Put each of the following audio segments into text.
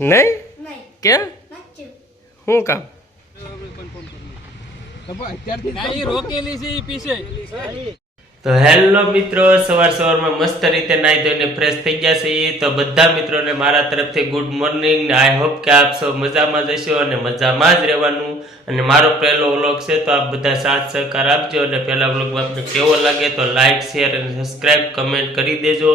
नहीं क्या हूँ काम तो हेलो मित्रों सवार सवार में मस्त रीते नाई धोईने फ्रेश थई गया छे। तो बधा मित्रों ने मारा तरफथी गुड मॉर्निंग। आई होप के आप सब मजामां ज हशो अने मजामां ज रहेवानुं। अने मारो पहेलो व्लॉग छे तो आप बधा साथ सहकार आपजो। अने पहेला व्लॉग आपने केवो लागे तो लाइक शेर अने सब्सक्राइब कमेंट करी देजो।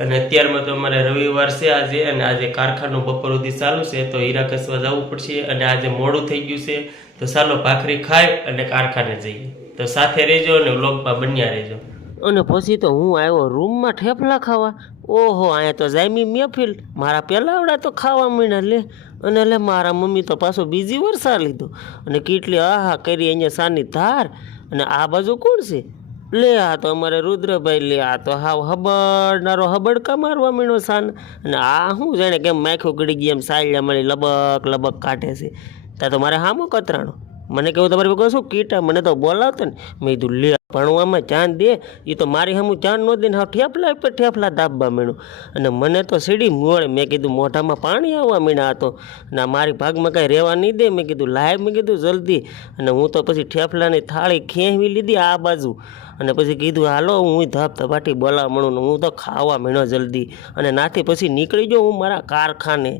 अने अत्यारमां तो अमारे रविवार छे आजे अने आजे कारखानो बपोर सुधी चालू छे तो हीरा कसवा जवुं पड़शे अने आजे मोडुं थई गयुं छे तो चालो भाखरी खाई अने कारखाने जईए। तो साथे रहेजो अने व्लॉगमां बन्या रहेजो। अने पछी तो हूँ आव्यो रूममां ठेपला खावा। ओहो आया तो जामी महफिल मारा पेलावड़ा तो खावा मळ्या ले अने ले मारा मम्मी तो पाछो बीजी वरसा लीधो अने કેટલી આહા કરી અહીંયા સાની ધાર અને આ બાજુ કોણ છે ले आ तो अमारे रुद्रभाई ले आ तो हाव हबड़नारो हबड़का मारवा मीणो सान अने आ हूँ जाने केम माखो गड़ी गई एम सायला मळी लबक लबक काढे छे ता तो मारे हामो कतराणो मने केवुं तमारी भेगो शुं कीटा मने तो बोलावतो ने मैं कीधुं ले भणवामां ध्यान दे ई तो मारी हमू ध्यान न दे हाव ठेपला पे ठेपला दाबवा मीणो अने मने तो सीडी मोळ मैं कीधुं मोढामां पाणी आववा मीणा तो अने मारी भागमां कांई रहेवा नहीं दे मैं कीधुं लाय मैं कीधुं जल्दी अने हूँ तो पछी ठेपलानी थाળી खेंचवी लीधी आ बाजू अने पछी कीधुं हालो हूँ धबधबाटी बोलावणो ने हूँ तो खावा मीणो जल्दी अने नाथी पछी નીકળી गयो हूँ मारा कारखाने।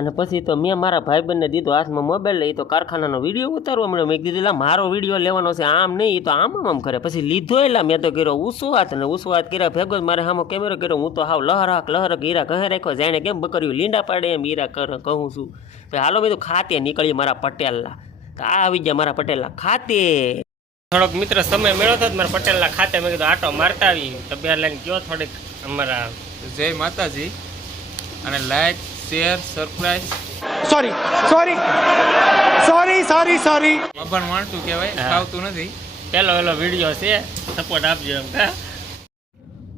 અને પછી તો મેં મારા ભાઈબંધને દીધો હાથમાં મોબાઈલ લઈ તો कारखानाનો વિડીયો ઉતારવા મળ્યો મેં કીધું લા મારો વિડીયો લેવાનો છે આમ નહીં એ તો આમ કરે પછી લીધો એલા મેં તો કર્યો ઊંચો હાથ અને ઊંચો હાથ કર્યા ભેગો જ મારે સામો કેમેરો કર્યો હું તો હાવ લહરક હીરા કહે રાખ્યો જાણે કેમ બકર્યું લીંડા પાડે એમ હીરા કહું છું ભાઈ હાલો મેં તો ખાતે નીકળી મારા પટેલના તો આ આવી ગયા મારા પટેલના ખાતે થોડોક મિત્ર સમય મેળો તો મારા પટેલના ખાતે મેં કીધું આટો મારતા આવી તબિયત લઈને ગયો થોડીક અમારા જય માતાજી અને લાઈક शेयर सरप्राइज सॉरी अपन मानतू कहेवाय खावतू નથી પેલો વિડિયો છે સપોર્ટ આપજો એમ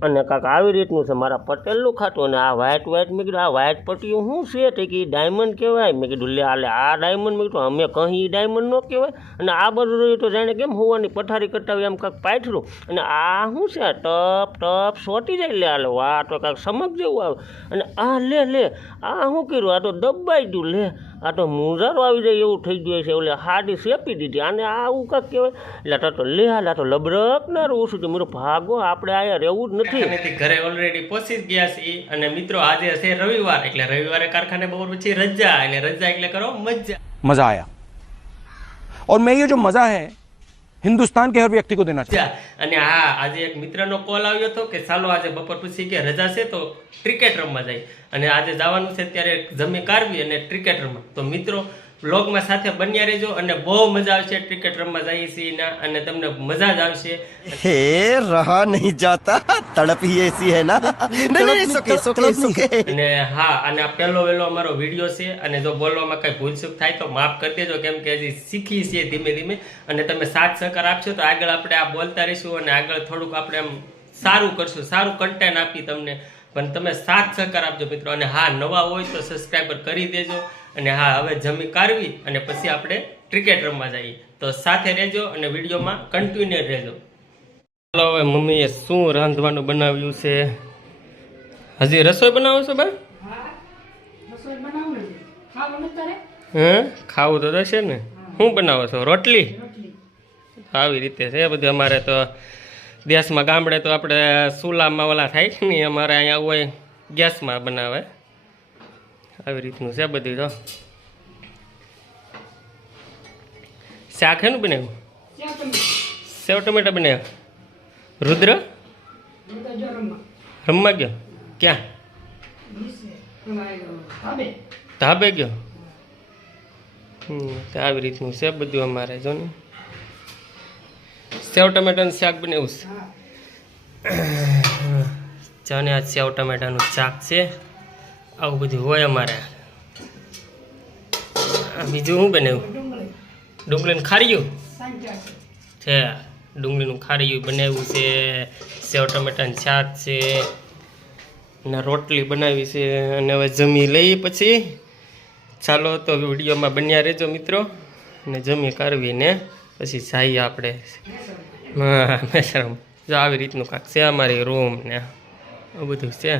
અને કાક આવી રીતનું છે મારા પટેલનું ખાતું અને આ વ્હાઈટ મેં કીધું આ વ્હાઈટ પટ્ટીઓ શું છે તે કે ડાયમંડ કહેવાય મેં કીધું લે આલે આ ડાયમંડ મેં કીધું અમે કહી ડાયમંડ ન કહેવાય અને આ બધું રહ્યું તો જાણે કેમ હોવાની પથારી કરતા હોય એમ કાંક પાથરું અને આ શું છે ટપ સોટી જાય લે આલે વાહ તો કાંક સમક જેવું આવે અને આ લે આ શું કર્યું આ તો દબાઈ ગયું લે આ તો મુંજારો આવી જાય એવું થઈ ગયું છે ઓલે હાડી શેપી દીધી આને આવું કાંક કહેવાય એટલે તો લે હાલ આ તો લબરકનાર ઓછું છે મારો ભાગો આપણે આયા રહેવું જ નથી ઘરે ઓલરેડી પહોંચી જ ગયા છીએ અને મિત્રો આજે છે રવિવાર એટલે રવિવારે કારખાને બપોર પછી રજા એટલે કરો मजा आया और मैं ये जो मजा है हिंदुस्तान के हर व्यक्ति को देना चाहिए। અને હા આજે એક મિત્રનો કોલ આવ્યો હતો કે ચાલો આજે બપોર પછી કે રજા છે તો ક્રિકેટ રમવા જાય અને આજે જવાનું છે ત્યારે જમી કાઢવી અને ક્રિકેટ રમવા તો મિત્રો વ્લોગમાં સાથે બન્યા રહેજો અને બહુ મજા આવશે ક્રિકેટ રમવા જઈએ છીએ અને તમને મજા જ આવશે। हे रहा नहीं जाता तड़प ही ऐसी है ना नहीं सुके અને હા અને આ પહેલો વેલો અમારો વિડીયો છે અને જો બોલવામાં કઈ ભૂલ ચૂક થાય તો માફ કરી દેજો કેમ કે હજી શીખી છીએ ધીમે અને તમે સાથ સહકાર આપશો તો આગળ આપણે આ બોલતા રહીશું અને આગળ થોડુંક આપણે એમ સારું કરશું સારું કન્ટેન્ટ આપી તમને પણ તમે સાથ સહકાર આપજો મિત્રો અને હા નવા હોય તો સબસ્ક્રાઈબર કરી દેજો અને હા હવે જમી કાઢવી અને પછી આપણે ક્રિકેટ રમવા જઈએ તો સાથે રહેજો અને વિડીયોમાં કન્ટિન્યુ રહેજો। ચાલો હવે મમ્મીએ શું રાંધવાનું બનાવ્યું છે હજી રસોઈ બનાવો છો બા ખાવું તો થશે ને શું બનાવો છો રોટલી આવી રીતે છે બધું અમારે તો ગેસમાં ગામડે તો આપણે ચૂલામાં ઓલા થાય કે નહીં અમારે અહીંયા હોય ગેસમાં બનાવે આવી રીતનું છે બધું તો શાક હેનું બનાવ્યું સેવ ટમેટા બનાવ્યા રુદ્ર રમવા ગયો ક્યાં ધાબે ગયો તો આવી રીતનું છે બધું અમારે જો ને સેવ ટમેટાનું શાક બનાવ્યું છે જાને આ સેવ ટમેટાનું શાક છે આવું બધું હોય અમારે બીજું શું બનાવ્યું ડુંગળીને ખાર્યું છે ડુંગળીનું ખારીયું બનાવ્યું છે, સેવ ટમેટાનું શાક છે ને રોટલી બનાવી છે. અને હવે જમી લઈ પછી ચાલો તો વિડીયોમાં બન્યા રહેજો મિત્રો. ને જમી કરવીને પછી જઈએ આપણે મેસરમ. જો આવી રીતનું કાંક છે અમારી રૂમ ને આ બધું છે.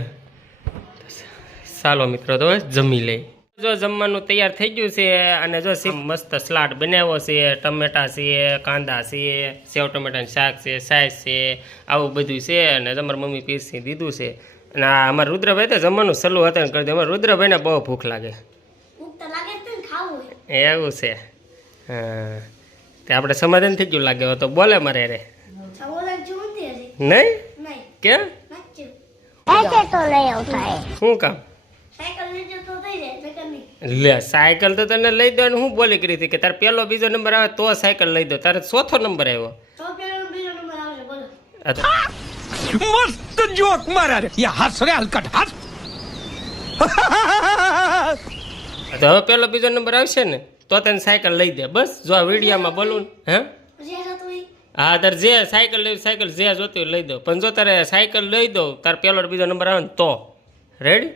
ચાલો મિત્રો તો જમી લઈ. જો જમવાનું તૈયાર થઈ ગયું છે અને જો મસ્ત સલાડ બનાવ્યો છે, ટમેટા છે, કાંદા છે, સેવ ટમેટાનું શાક છે, સાઈઝ છે, આવું બધું છે. અને અમારી મમ્મી પીસી દીધું છે. અને આ અમારા રુદ્રભાઈ તો જમવાનું સલું હતા કરી દે. અમારા રુદ્રભાઈને બહુ ભૂખ લાગે. એવું છે હા. તે આપણે સમાધાન થઈ ગયું લાગે તો બોલે મારે રે નહીં કે શું કામ લે સાયકલ તો તને લઈ દો. હું બોલી કરી હતી કે તારે પહેલો બીજો નંબર આવે તો સાયકલ લઈ દો. તારે ચોથો નંબર આવ્યો. मस्त जोक मारा रे ये हंस रे हलकट हंस તો હવે પહેલો બીજો નંબર આવશે ને તો તને સાયકલ લઈ દે. બસ જો આ વિડીયામાં બોલું હે હા તારે જે સાયકલ લઈ સાયકલ જે જોતી લઈ દો. પણ જો તારે સાયકલ લઈ દો તારે પહેલો બીજો નંબર આવે ને તો રેડી.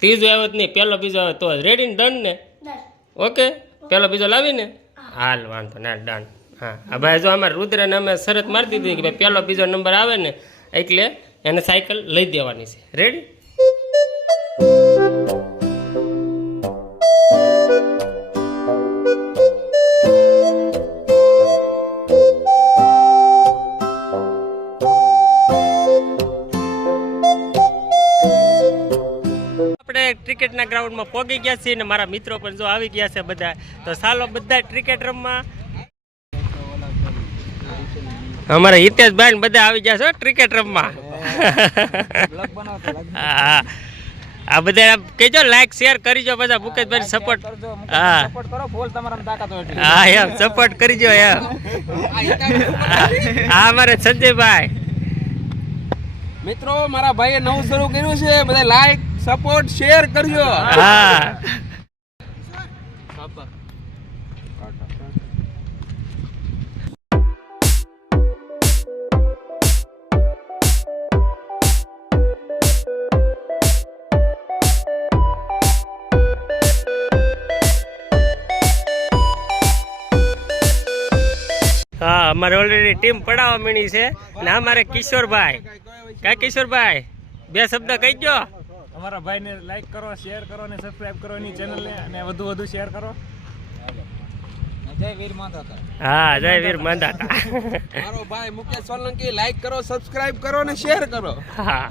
ત્રીજો આવે જ નહીં, પહેલો બીજો આવે તો રેડી ને ડન ને. ઓકે પહેલો બીજો લાવીને હાલ વાંધો ના ડન. હા ભાઈ જો અમારે રુદ્રને અમે શરત મારી દીધી કે ભાઈ પહેલો બીજો નંબર આવે ને એટલે એને સાયકલ લઈ દેવાની છે. રેડી. ક્રિકેટના ગ્રાઉન્ડમાં પહોંચી ગયા છીએ ને મારા મિત્રો પણ જો આવી ગયા છે બધા. તો ચાલો બધા ક્રિકેટ રમવા. અમારા હિતેશભાઈ બધા આવી ગયા છે ક્રિકેટ રમવા. હા આ બધા કહેજો લાઈક શેર કરીજો બધા મુકેશભાઈ સપોર્ટ. હા હા એમ સપોર્ટ કરીજો એમ. હા અમારે સંજયભાઈ મિત્રો મારા ભાઈએ નવું શરૂ કર્યું છે, બધા લાઈક સપોર્ટ શેર કરજો. હા હા અમારે ઓલરેડી ટીમ પડાવવા માંડી છે ને અમારે કિશોરભાઈ કા કિશોરભાઈ બે શબ્દ કહી દો. અમારા ભાઈને લાઈક કરો, શેર કરો અને સબસ્ક્રાઇબ કરો એની ચેનલને અને વધુ શેર કરો. જય વીર માંધાતા. હા જય વીર માંધાતા. મારો ભાઈ મુકેશ સોલંકી લાઈક કરો, સબસ્ક્રાઇબ કરો અને શેર કરો. હા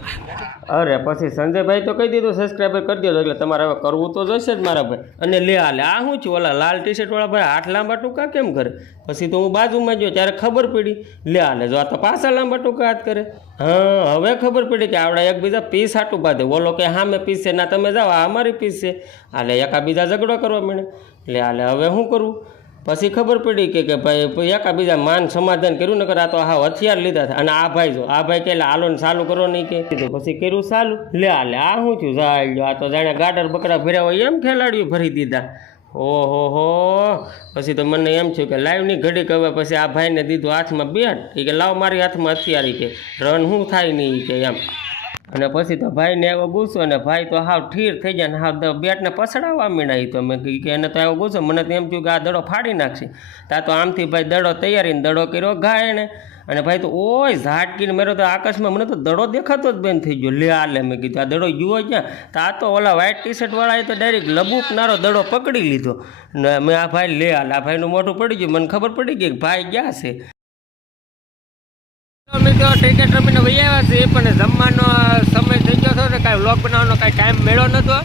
અરે પછી સંજયભાઈ તો કહી દીધું સબસ્ક્રાઈબર કરી દો એટલે તમારે હવે કરવું તો જોઈશે જ મારા ભાઈ. અને લે આ શું છું ઓલા લાલ ટી શર્ટ વાળા ભાઈ હાથ લાંબા ટૂંકા કેમ કરે? પછી તો હું બાજુમાં ગયો ત્યારે ખબર પડી લે આલે જો આ તો પાછા લાંબા ટૂંકા હાથ કરે. હા હવે ખબર પડી કે આવડા એકબીજા પીસ હાટું બાંધે. ઓલો કે હા મેં પીસ છે ના તમે જાઓ આ અમારી પીસ છે. હાલે એકાબીજા ઝઘડો કરવા માંડે. લે હાલે હવે શું કરવું? પછી ખબર પડી કે ભાઈ એકાબીજા માન સમાધાન કર્યું ને આ તો હા હથિયાર લીધા હતા. અને આ ભાઈ જો આ ભાઈ કે હાલો ને ચાલુ કરો નહીં કે પછી કર્યું ચાલુ. લે હાલે આ શું થયું જાય આ તો જાણે ગાડર બકરા ભર્યા હોય એમ ખેલાડીઓ ભરી દીધા. ઓહો હો પછી તો મને એમ થયું કે લાઈવની ઘડીક હવે પછી આ ભાઈને દીધું હાથમાં બેટ કે લાવ મારી હાથમાં હથિયાર કે રન શું થાય નહીં કે એમ. અને પછી તો ભાઈને એવો ગુસ્સો અને ભાઈ તો હાવ ઠીર થઈ જાય ને હાવ બેટને પછડાવવા મીણાય. તો મેં કે એને તો એવો ગુસ્સો મને તો એમ થયું કે આ દડો ફાડી નાખશે. તા તો આમથી ભાઈ દડો તૈયારીને દડો કર્યો ઘા એને. અને ભાઈ તો ઓય ઝાટકીને મેરો તો આકાશમાં મને તો દડો દેખાતો જ બંધ થઈ ગયો. લે આ લે મેં કીધું આ દડો ગયો ક્યાં? તો આ તો ઓલા વ્હાઈટ ટી શર્ટવાળાએ તો ડાયરેક્ટ લબૂકનારો દડો પકડી લીધો ને મેં આ ભાઈ લે હાલ આ ભાઈનું મોઢું પડી ગયું. મને ખબર પડી ગઈ કે ભાઈ ગયા છે. અમે તો ક્રિકેટ રમીને વહી આવ્યા છીએ પણ જમવાનો સમય થઈ ગયો હતો ને કાંઈ વ્લોગ બનાવવાનો કાંઈ ટાઈમ મળ્યો નહોતો.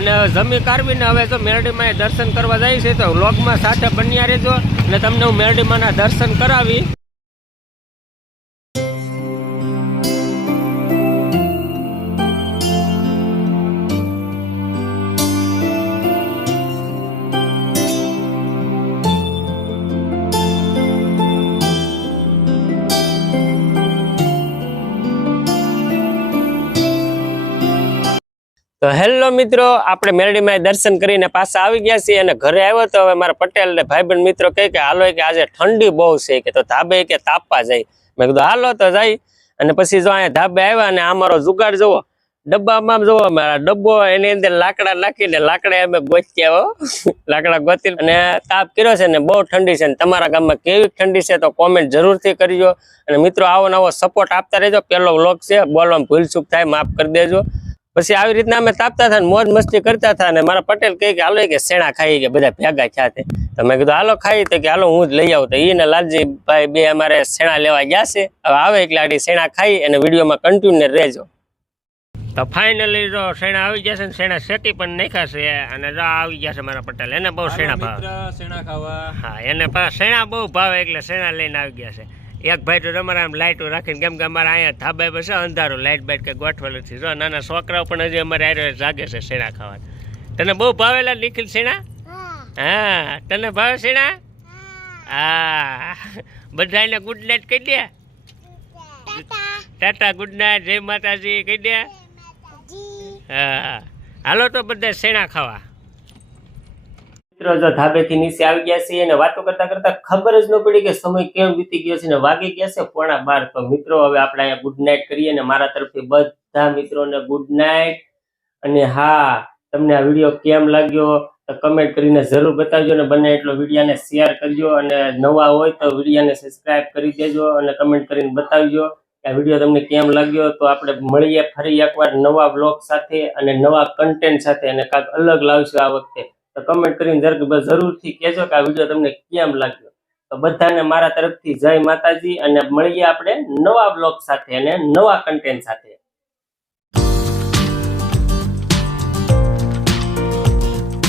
અને જમી કાઢવીને હવે તો મેરડીમાં દર્શન કરવા જાય છે તો વ્લોગમાં સાથે બન્યા રહેજો અને તમને હું મેરડીમાંના દર્શન કરાવી. તો હેલો મિત્રો, આપણે મેરડીમાં દર્શન કરીને પાછા આવી ગયા છીએ અને ઘરે આવ્યો તો હવે મારા પટેલ ને ભાઈબંધ મિત્રો કહે કે હાલો કે આજે ઠંડી બહુ છે કે તો ધાબે કે તાપવા જાય. મેં કીધું હાલો તો જાય. અને પછી જો અહીંયા ધાબે આવ્યા અને અમારો જુગાડ જોવો, ડબ્બામાં જોવો, મારા ડબ્બો એની અંદર લાકડા નાખીને લાકડા અમે ગોચ્યા લાકડા ગોતી અને તાપ કર્યો છે ને બહુ ઠંડી છે. ને તમારા ગામમાં કેવી ઠંડી છે તો કોમેન્ટ જરૂરથી કરજો. અને મિત્રો આવો નવો સપોર્ટ આપતા રહેજો. પહેલો વ્લોગ છે, બોલવામાં ભૂલચૂક થાય માફ કરી દેજો. પછી આવી રીતના અમે તાપતા હતા ને મોજ મસ્તી કરતા હતા અને મારા પટેલ કહે કે હાલો કે શેણા ખાઈ કે બધા ભેગા થયા છે. તો મેં કીધું હાલો ખાઈ, તો કે હાલો હું જ લઈ આવું. તો એને લાલજી ભાઈ બે અમારે શેણા લેવા ગયા છે. હવે આવે એટલે આડી શેણા ખાઈ અને વિડીયોમાં કન્ટિન્યુ રહેજો. તો ફાઇનલી જો શેણા આવી જશે ને શેણા શેકી પણ નાખાશે અને જો આવી જશે મારા પટેલ. એને બહુ શેણા ભાવે. શેણા ખાવા. હા, એને શેણા બહુ ભાવે એટલે શેણા લઈને આવી ગયા છે. એક ભાઈ તો તમારે આમ લાઇટો રાખીને, કેમ કે અમારે અહીંયા ધાબા પર છે અંધારું, લાઇટ બાઇટ કે ગોઠવેલું છે. જો નાના છોકરાઓ પણ હજી અમારે આરે જાગે છે શેણા ખાવા. તને બહુ ભાવેલા નિખિલ શેણા? હા, તને ભાવે શેણા? હા, બધાને ગુડ નાઇટ કહી દે. ટાટા, ગુડ નાઇટ, જય માતાજી કહી દે. હા, હાલો તો બધા શેણા ખાવા. મિત્રો જો ધાબેથી નીચે આવી ગયા છે અને વાતો કરતા કરતા ખબર જ ન પડી કે સમય કેમ વીતી ગયો છે ને વાગી ગયા છે 12:15. તો મિત્રો હવે આપણે અહીંયા ગુડ નાઇટ કરીએ અને મારા તરફથી બધા મિત્રોને ગુડ નાઇટ. અને હા, તમને આ વિડીયો કેમ લાગ્યો તો કમેન્ટ કરીને જરૂર બતાવજો અને બને એટલો વિડીયોને શેર કરજો અને નવા હોય તો વિડીયોને સબસ્ક્રાઇબ કરી દેજો અને કમેન્ટ કરીને બતાવજો કે આ વિડીયો તમને કેમ લાગ્યો. તો આપણે મળીએ ફરી એકવાર નવા બ્લોગ સાથે અને નવા કન્ટેન્ટ સાથે અને કાંઈક અલગ લાવશું આ વખતે. તો કમેન્ટ કરીને જરૂરથી કહેજો કે આ વિડીયો તમને કેમ લાગ્યો. તો બધાને મારા તરફથી જય માતાજી અને મળીએ આપણે નવા બ્લોગ સાથે અને નવા કન્ટેન્ટ સાથે.